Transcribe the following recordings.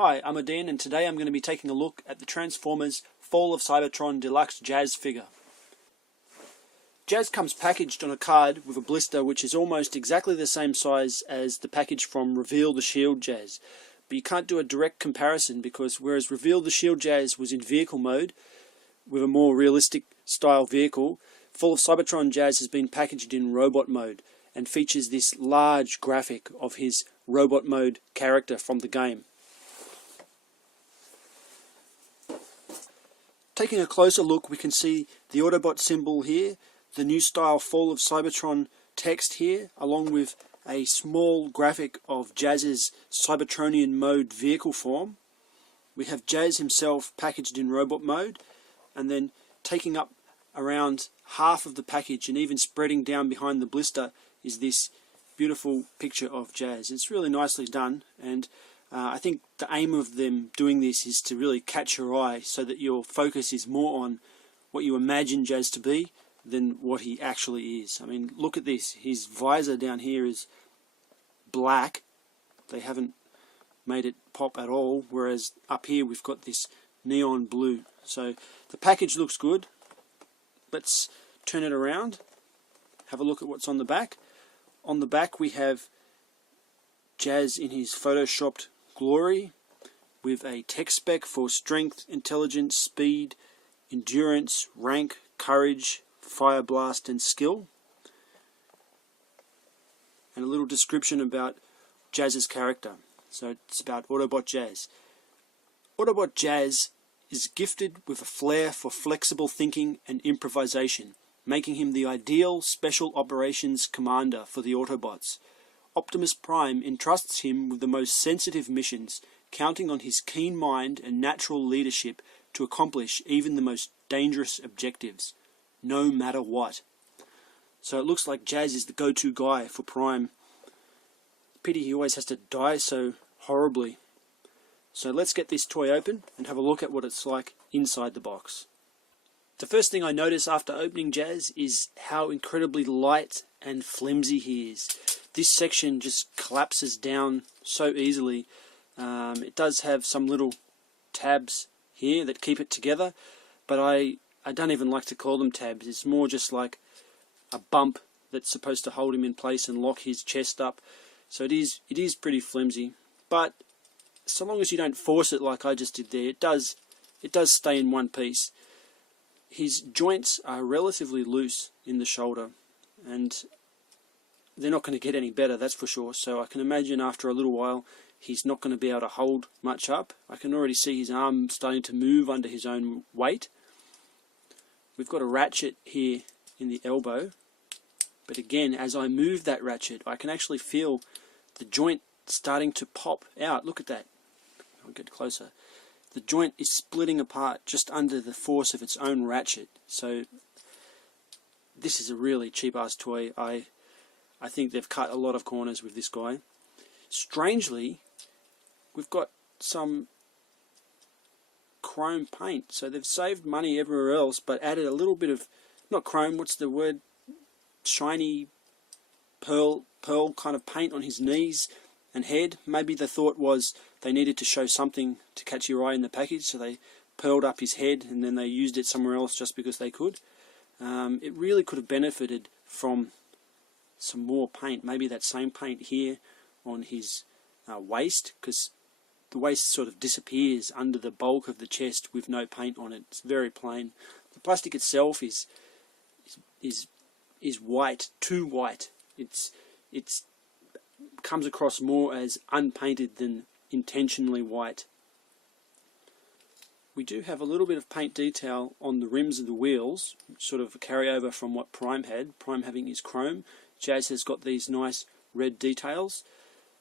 Hi, I'm odeean, and today I'm going to be taking a look at the Transformers Fall of Cybertron Deluxe Jazz figure. Jazz comes packaged on a card with a blister which is almost exactly the same size as the package from Reveal the Shield Jazz. But you can't do a direct comparison because whereas Reveal the Shield Jazz was in vehicle mode with a more realistic style vehicle, Fall of Cybertron Jazz has been packaged in robot mode and features this large graphic of his robot mode character from the game. Taking a closer look, we can see the Autobot symbol here, the new style Fall of Cybertron text here, along with a small graphic of Jazz's Cybertronian mode vehicle form. We have Jazz himself packaged in robot mode, and then taking up around half of the package and even spreading down behind the blister is this beautiful picture of Jazz. It's really nicely done, and I think the aim of them doing this is to really catch your eye so that your focus is more on what you imagine Jazz to be than what he actually is. I mean, look at this. His visor down here is black. They haven't made it pop at all, whereas up here we've got this neon blue. So the package looks good. Let's turn it around. Have a look at what's on the back. On the back we have Jazz in his photoshopped glory with a tech spec for strength, intelligence, speed, endurance, rank, courage, fire blast and skill, and a little description about Jazz's character. So it's about Autobot Jazz. Autobot Jazz is gifted with a flair for flexible thinking and improvisation, making him the ideal special operations commander for the Autobots. Optimus Prime entrusts him with the most sensitive missions, counting on his keen mind and natural leadership to accomplish even the most dangerous objectives, no matter what. So it looks like Jazz is the go-to guy for Prime. Pity he always has to die so horribly. So let's get this toy open and have a look at what it's like inside the box. The first thing I notice after opening Jazz is how incredibly light and flimsy he is. This section just collapses down so easily. It does have some little tabs here that keep it together, but I don't even like to call them tabs. It's more just like a bump that's supposed to hold him in place and lock his chest up. So it is pretty flimsy, but so long as you don't force it like I just did there, it does stay in one piece. His joints are relatively loose in the shoulder, and they're not going to get any better, that's for sure. So I can imagine after a little while he's not going to be able to hold much up. I can already see his arm starting to move under his own weight. We've got a ratchet here in the elbow, but again, as I move that ratchet, I can actually feel the joint starting to pop out. Look at that. I'll get closer. The joint is splitting apart just under the force of its own ratchet. So this is a really cheap-ass toy. I think they've cut a lot of corners with this guy. Strangely, we've got some chrome paint. So they've saved money everywhere else, but added a little bit of, not chrome, what's the word? Shiny pearl kind of paint on his knees and head. Maybe the thought was they needed to show something to catch your eye in the package, so they pearled up his head and then they used it somewhere else just because they could. It really could have benefited from some more paint, maybe that same paint here on his waist, because the waist sort of disappears under the bulk of the chest with no paint on it. It's very plain. The plastic itself is white, too white. It's comes across more as unpainted than intentionally white. We do have a little bit of paint detail on the rims of the wheels, sort of a carryover from what Prime had. Prime having his chrome. Jazz has got these nice red details,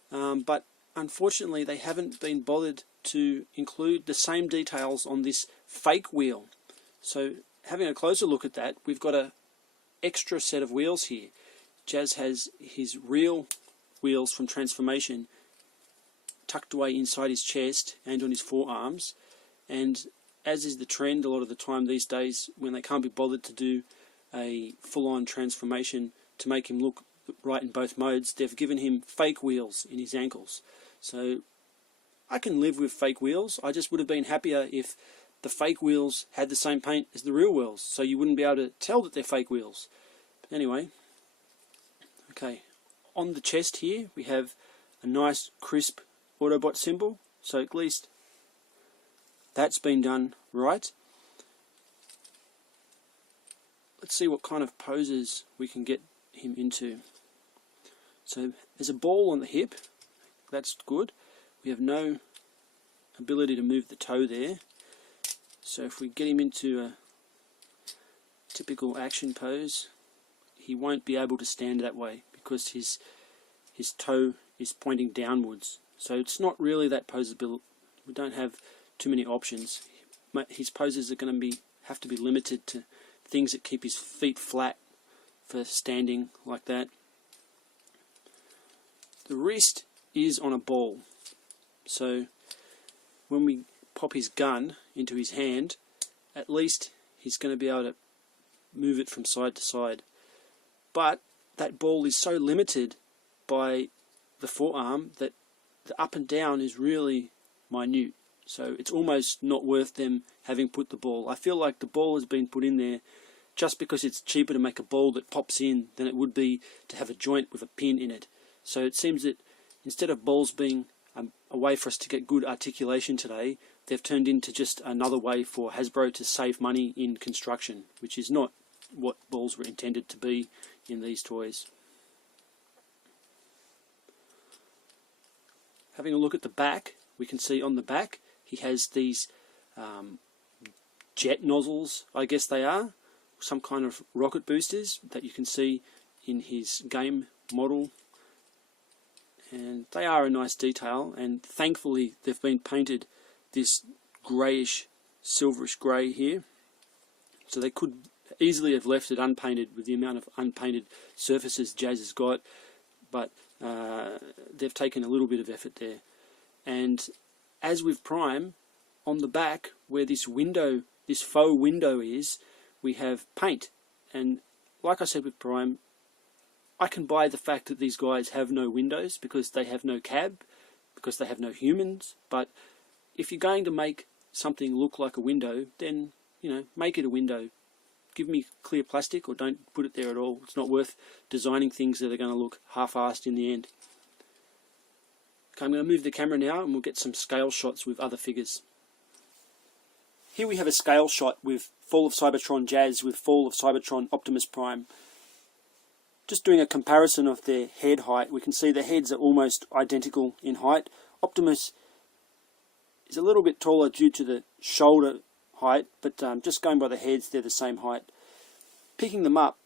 but unfortunately they haven't been bothered to include the same details on this fake wheel. So having a closer look at that, we've got an extra set of wheels here. Jazz has his real wheels from Transformation tucked away inside his chest and on his forearms, and as is the trend a lot of the time these days, when they can't be bothered to do a full-on transformation to make him look right in both modes, they've given him fake wheels in his ankles. So I can live with fake wheels. I just would have been happier if the fake wheels had the same paint as the real wheels, so you wouldn't be able to tell that they're fake wheels. But anyway, okay, on the chest here we have a nice crisp Autobot symbol, so at least that's been done right. Let's see what kind of poses we can get him into. So there's a ball on the hip, that's good. We have no ability to move the toe there. So if we get him into a typical action pose, he won't be able to stand that way because his toe is pointing downwards. So it's not really that poseable. We don't have too many options. His poses are going to have to be limited to things that keep his feet flat for standing like that. The wrist is on a ball, so when we pop his gun into his hand, at least he's going to be able to move it from side to side. But that ball is so limited by the forearm that the up and down is really minute. So it's almost not worth them having put the ball. I feel like the ball has been put in there just because it's cheaper to make a ball that pops in than it would be to have a joint with a pin in it. So it seems that instead of balls being a way for us to get good articulation today, they've turned into just another way for Hasbro to save money in construction, which is not what balls were intended to be in these toys. Having a look at the back, we can see on the back he has these jet nozzles, I guess they are, some kind of rocket boosters that you can see in his game model. And they are a nice detail, and thankfully they've been painted this greyish, silverish grey here. So they could easily have left it unpainted with the amount of unpainted surfaces Jazz has got, but they've taken a little bit of effort there. And as with Prime, on the back where this window, this faux window is, we have paint. And like I said with Prime, I can buy the fact that these guys have no windows because they have no cab, because they have no humans. But if you're going to make something look like a window, then, you know, make it a window. Give me clear plastic or don't put it there at all. It's not worth designing things that are going to look half-assed in the end. Okay, I'm going to move the camera now and we'll get some scale shots with other figures. Here we have a scale shot with Fall of Cybertron Jazz with Fall of Cybertron Optimus Prime. Just doing a comparison of their head height, we can see the heads are almost identical in height. Optimus is a little bit taller due to the shoulder height, but just going by the heads, they're the same height. Picking them up,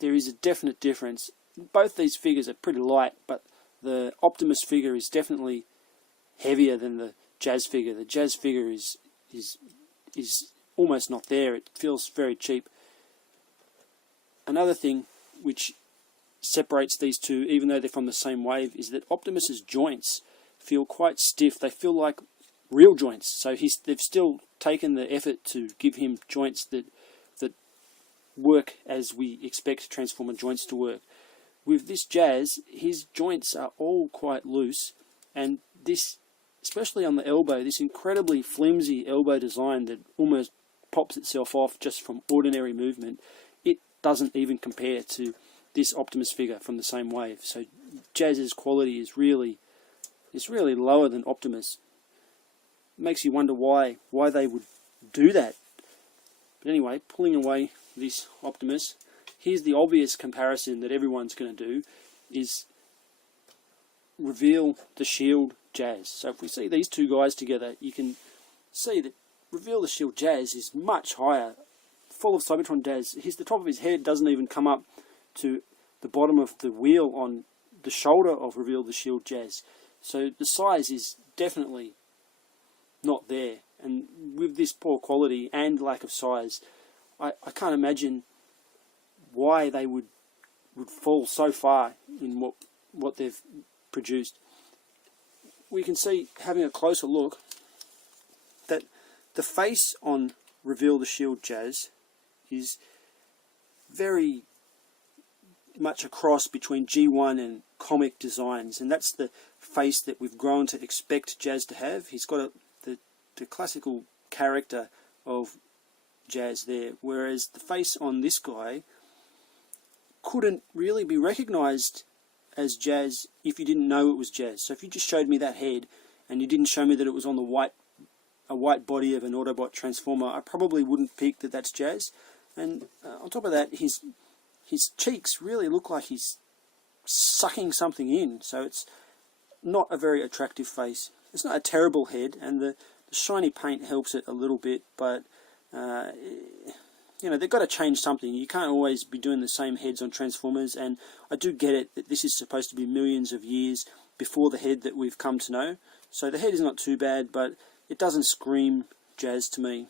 there is a definite difference. Both these figures are pretty light, but the Optimus figure is definitely heavier than the Jazz figure. The Jazz figure is almost not there. It feels very cheap. Another thing which separates these two, even though they're from the same wave, is that Optimus's joints feel quite stiff. They feel like real joints. So they've still taken the effort to give him joints that work as we expect Transformer joints to work. With this Jazz, his joints are all quite loose, and this, especially on the elbow, this incredibly flimsy elbow design that almost pops itself off just from ordinary movement, it doesn't even compare to this Optimus figure from the same wave. So Jazz's quality is really lower than Optimus. It makes you wonder why they would do that. But anyway, pulling away this Optimus, here's the obvious comparison that everyone's going to do, is reveal the Shield Jazz. So if we see these two guys together, you can see that reveal the Shield Jazz is much higher. Fall of Cybertron Jazz, the top of his head doesn't even come up to the bottom of the wheel on the shoulder of Reveal the Shield Jazz. So the size is definitely not there. And with this poor quality and lack of size, I can't imagine why they would fall so far in what they've produced. We can see, having a closer look, that the face on Reveal the Shield Jazz is very much a cross between G1 and comic designs, and that's the face that we've grown to expect Jazz to have. He's got the classical character of Jazz there, whereas the face on this guy couldn't really be recognized as Jazz if you didn't know it was Jazz. So if you just showed me that head and you didn't show me that it was on a white body of an Autobot Transformer, I probably wouldn't pick that that's Jazz. And on top of that, his cheeks really look like he's sucking something in, so it's not a very attractive face. It's not a terrible head, and the shiny paint helps it a little bit, but you know, they've got to change something. You can't always be doing the same heads on Transformers, and I do get it that this is supposed to be millions of years before the head that we've come to know. So the head is not too bad, but it doesn't scream Jazz to me.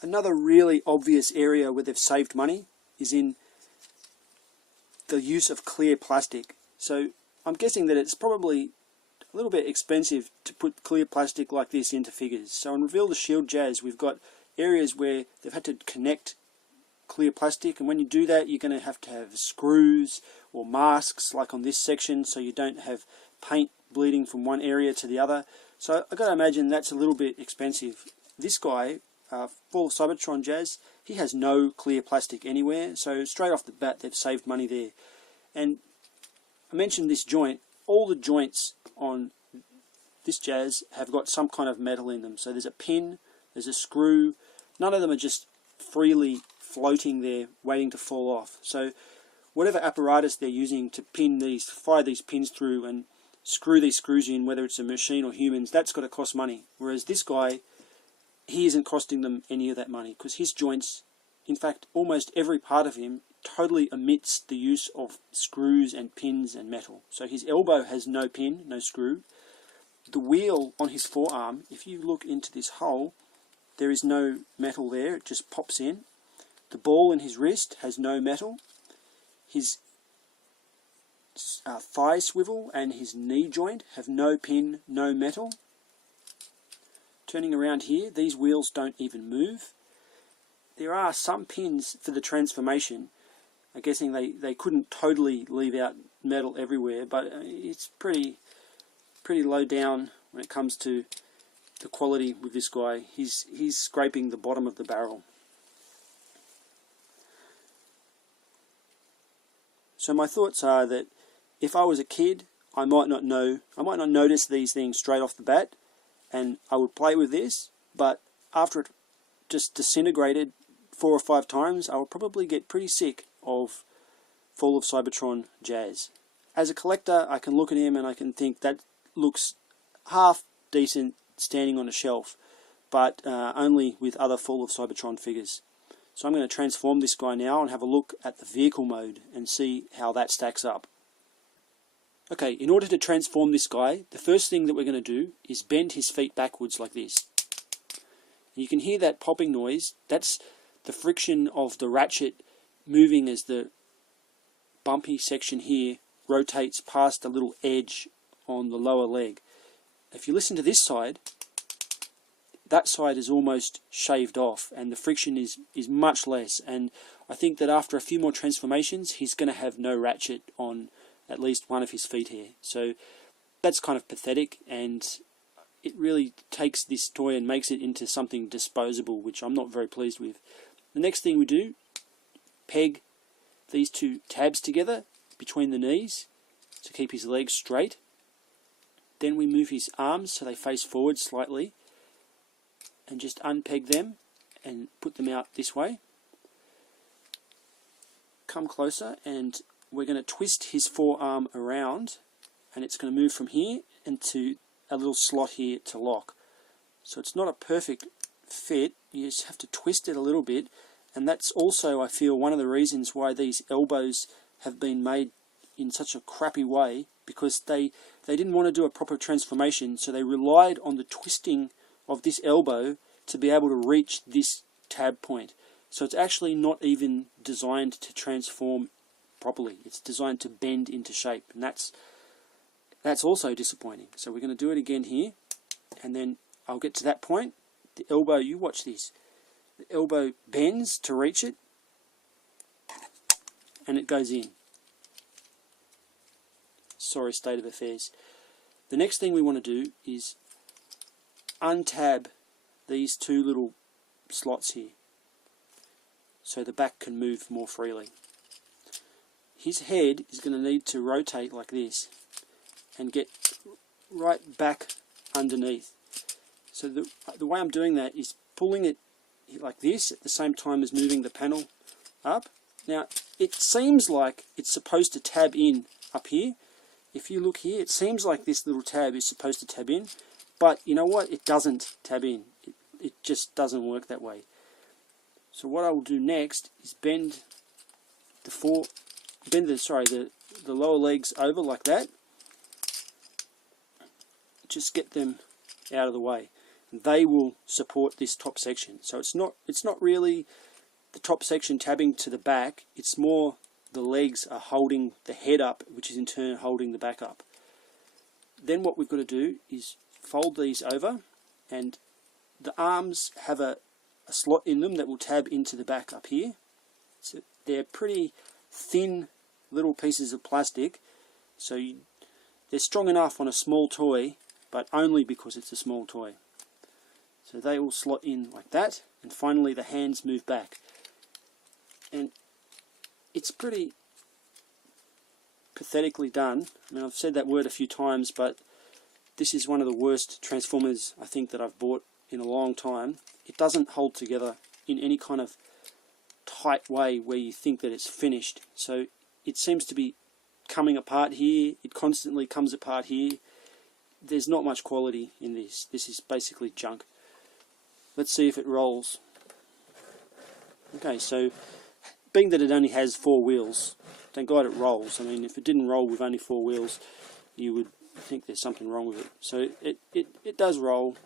Another really obvious area where they've saved money is in the use of clear plastic. So I'm guessing that it's probably a little bit expensive to put clear plastic like this into figures. So on Reveal the Shield Jazz, we've got areas where they've had to connect clear plastic, and when you do that, you're going to have screws or masks like on this section, so you don't have paint bleeding from one area to the other. So I've got to imagine that's a little bit expensive. This guy, Fall of Cybertron Jazz, he has no clear plastic anywhere, so straight off the bat they've saved money there. And I mentioned this joint. All the joints on this Jazz have got some kind of metal in them. So there's a pin, there's a screw. None of them are just freely floating there waiting to fall off. So whatever apparatus they're using to fire these pins through and screw these screws in, whether it's a machine or humans, that's got to cost money. Whereas this guy, he isn't costing them any of that money, because his joints, in fact almost every part of him, totally omits the use of screws and pins and metal. So his elbow has no pin, no screw. The wheel on his forearm, if you look into this hole, there is no metal there, it just pops in. The ball in his wrist has no metal. His thigh swivel and his knee joint have no pin, no metal. Turning around here, these wheels don't even move. There are some pins for the transformation. I'm guessing they couldn't totally leave out metal everywhere, but it's pretty low down when it comes to the quality with this guy. He's scraping the bottom of the barrel. So my thoughts are that if I was a kid, I might not notice these things straight off the bat, and I would play with this, but after it just disintegrated 4 or 5 times, I would probably get pretty sick of Fall of Cybertron Jazz. As a collector, I can look at him and I can think that looks half decent standing on a shelf, but only with other Fall of Cybertron figures. So I'm going to transform this guy now and have a look at the vehicle mode and see how that stacks up. Okay, in order to transform this guy, the first thing that we're going to do is bend his feet backwards like this. And you can hear that popping noise. That's the friction of the ratchet moving as the bumpy section here rotates past a little edge on the lower leg. If you listen to this side, that side is almost shaved off and the friction is much less, and I think that after a few more transformations he's going to have no ratchet on at least one of his feet here. So that's kind of pathetic, and it really takes this toy and makes it into something disposable, which I'm not very pleased with. The next thing we do, peg these 2 tabs together between the knees to keep his legs straight. Then we move his arms so they face forward slightly and just unpeg them and put them out this way. Come closer and we're going to twist his forearm around, and it's going to move from here into a little slot here to lock. So it's not a perfect fit, you just have to twist it a little bit, and that's also, I feel, one of the reasons why these elbows have been made in such a crappy way, because they didn't want to do a proper transformation, so they relied on the twisting of this elbow to be able to reach this tab point. So it's actually not even designed to transform properly. It's designed to bend into shape, and that's also disappointing. So we're going to do it again here, and then I'll get to that point. The elbow, you watch this. The elbow bends to reach it, and it goes in. Sorry state of affairs. The next thing we want to do is untab these two little slots here so the back can move more freely. His head is going to need to rotate like this and get right back underneath. So the way I'm doing that is pulling it like this at the same time as moving the panel up. Now it seems like it's supposed to tab in up here. If you look here, it seems like this little tab is supposed to tab in, but you know what? It doesn't tab in. It just doesn't work that way. So what I will do next is bend the lower legs over like that. Just get them out of the way. They will support this top section. So it's not really the top section tabbing to the back. It's more the legs are holding the head up, which is in turn holding the back up. Then what we've got to do is fold these over, and the arms have a slot in them that will tab into the back up here. So they're pretty thin little pieces of plastic, so they're strong enough on a small toy, but only because it's a small toy. So they all slot in like that, and finally the hands move back. And it's pretty pathetically done. I mean, I've said that word a few times, but this is one of the worst Transformers I think that I've bought in a long time. It doesn't hold together in any kind of tight way where you think that it's finished. So it seems to be coming apart here. It constantly comes apart here. There's not much quality in this. This is basically junk. Let's see if it rolls. Okay, so being that it only has 4 wheels, thank God it rolls. I mean, if it didn't roll with only 4 wheels, you would think there's something wrong with it. So it does roll.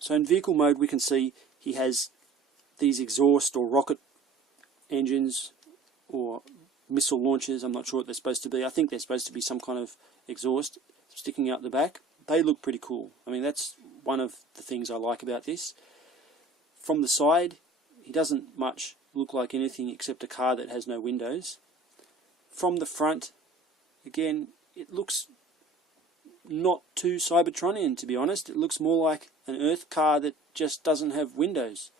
So in vehicle mode we can see he has these exhaust or rocket engines or missile launchers. I'm not sure what they're supposed to be. I think they're supposed to be some kind of exhaust sticking out the back. They look pretty cool. I mean, that's one of the things I like about this. From the side, he doesn't much look like anything except a car that has no windows. From the front, again, it looks not too Cybertronian, to be honest. It looks more like an Earth car that just doesn't have windows.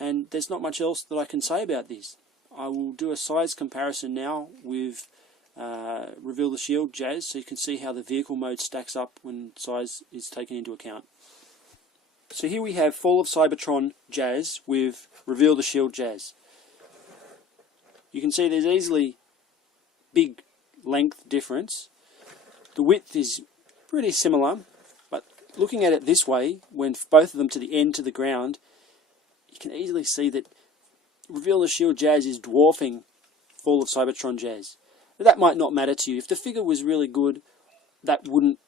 And there's not much else that I can say about this. I will do a size comparison now with Reveal the Shield Jazz, so you can see how the vehicle mode stacks up when size is taken into account. So here we have Fall of Cybertron Jazz with Reveal the Shield Jazz. You can see there's easily big length difference. The width is pretty similar, but looking at it this way, when both of them to the end to the ground, you can easily see that Reveal the Shield Jazz is dwarfing Fall of Cybertron Jazz. That might not matter to you. If the figure was really good, that wouldn't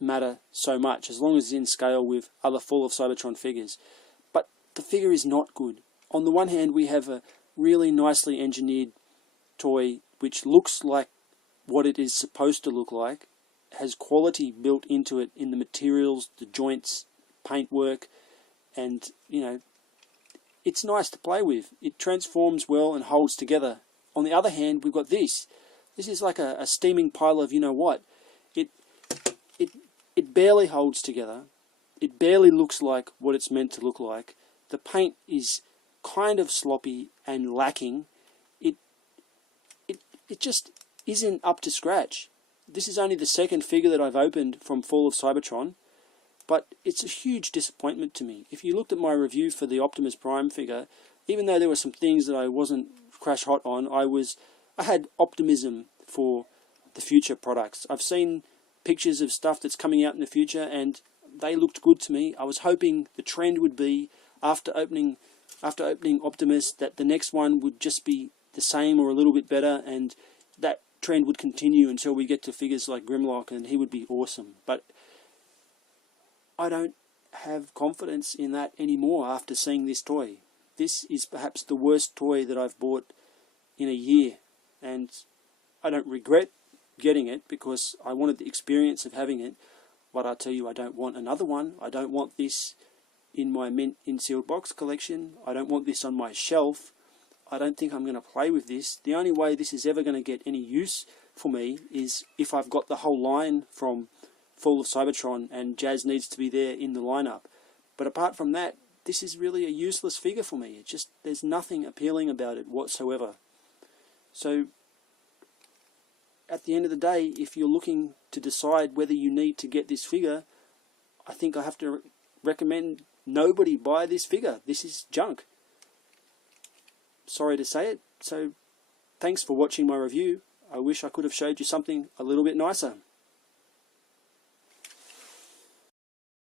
matter so much, as long as it's in scale with other Fall of Cybertron figures. But the figure is not good. On the one hand, we have a really nicely engineered toy which looks like what it is supposed to look like, has quality built into it in the materials, the joints, paintwork, and, you know, it's nice to play with. It transforms well and holds together. On the other hand, we've got this. This is like a steaming pile of you-know-what. It barely holds together. It barely looks like what it's meant to look like. The paint is kind of sloppy and lacking. It just isn't up to scratch. This is only the second figure that I've opened from Fall of Cybertron, but it's a huge disappointment to me. If you looked at my review for the Optimus Prime figure, even though there were some things that I wasn't crash hot on, I had optimism for the future products. I've seen pictures of stuff that's coming out in the future and they looked good to me. I was hoping the trend would be after opening Optimus that the next one would just be the same or a little bit better, and that trend would continue until we get to figures like Grimlock, and he would be awesome. But I don't have confidence in that anymore after seeing this toy. This is perhaps the worst toy that I've bought in a year, and I don't regret getting it because I wanted the experience of having it, but I tell you, I don't want another one. I don't want this in my mint in sealed box collection. I don't want this on my shelf. I don't think I'm going to play with this. The only way this is ever going to get any use for me is if I've got the whole line from Fall of Cybertron and Jazz needs to be there in the lineup. But apart from that, this is really a useless figure for me. There's nothing appealing about it whatsoever. So at the end of the day, if you're looking to decide whether you need to get this figure, I think I have to recommend nobody buy this figure. This is junk. Sorry to say it. So thanks for watching my review. I wish I could have showed you something a little bit nicer.